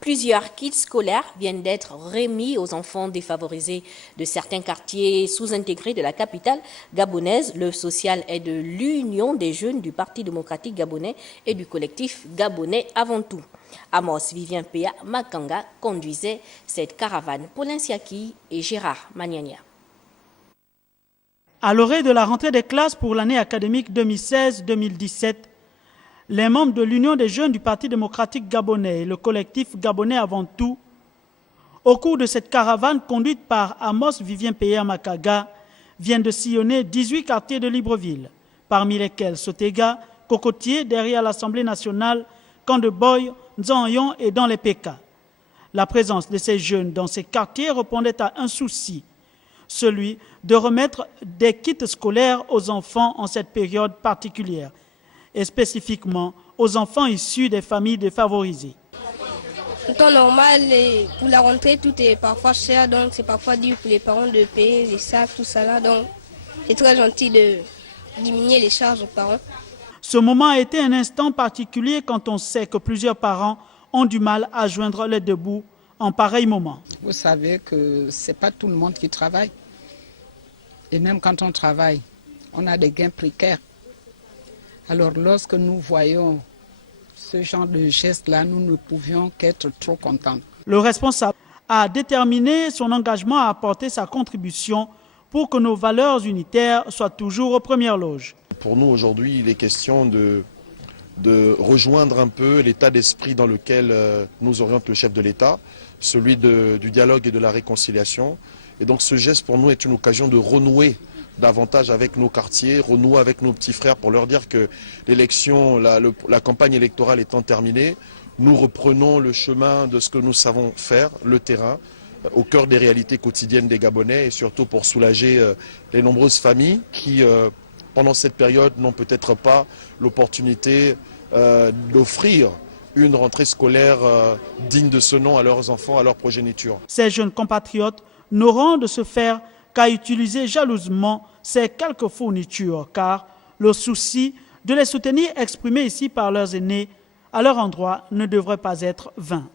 Plusieurs kits scolaires viennent d'être remis aux enfants défavorisés de certains quartiers sous-intégrés de la capitale gabonaise. Le social est de l'Union des jeunes du Parti démocratique gabonais et du collectif Gabonais avant tout. Amos Vivien Péa Makanga conduisait cette caravane. Paulin Siaki et Gérard Magnania. À l'orée de la rentrée des classes pour l'année académique 2016-2017, les membres de l'Union des jeunes du Parti démocratique gabonais et le collectif Gabonais avant tout, au cours de cette caravane conduite par Amos Vivien Péa Makanga, viennent de sillonner 18 quartiers de Libreville, parmi lesquels Sotega, Cocotier, derrière l'Assemblée nationale, Camp de Boy, Nzanyon et dans les PK. La présence de ces jeunes dans ces quartiers répondait à un souci, celui de remettre des kits scolaires aux enfants en cette période particulière, et spécifiquement aux enfants issus des familles défavorisées. En temps normal, pour la rentrée, tout est parfois cher, donc c'est parfois dur pour les parents de payer les sacs, tout ça là. Donc c'est très gentil de diminuer les charges aux parents. Ce moment a été un instant particulier quand on sait que plusieurs parents ont du mal à joindre les deux bouts en pareil moment. Vous savez que ce n'est pas tout le monde qui travaille. Et même quand on travaille, on a des gains précaires. Alors lorsque nous voyons ce genre de gestes-là, nous ne pouvions qu'être trop contents. Le responsable a déterminé son engagement à apporter sa contribution pour que nos valeurs unitaires soient toujours aux premières loges. Pour nous aujourd'hui, il est question de rejoindre un peu l'état d'esprit dans lequel nous oriente le chef de l'État, celui du dialogue et de la réconciliation. Et donc ce geste pour nous est une occasion de renouer davantage avec nos quartiers, renouer avec nos petits frères pour leur dire que l'élection, la campagne électorale étant terminée, nous reprenons le chemin de ce que nous savons faire, le terrain, au cœur des réalités quotidiennes des Gabonais et surtout pour soulager les nombreuses familles qui, pendant cette période, n'ont peut-être pas l'opportunité d'offrir une rentrée scolaire digne de ce nom à leurs enfants, à leur progéniture. Ces jeunes compatriotes n'auront de se faire qu'à utiliser jalousement ces quelques fournitures, car le souci de les soutenir exprimé ici par leurs aînés à leur endroit ne devrait pas être vain.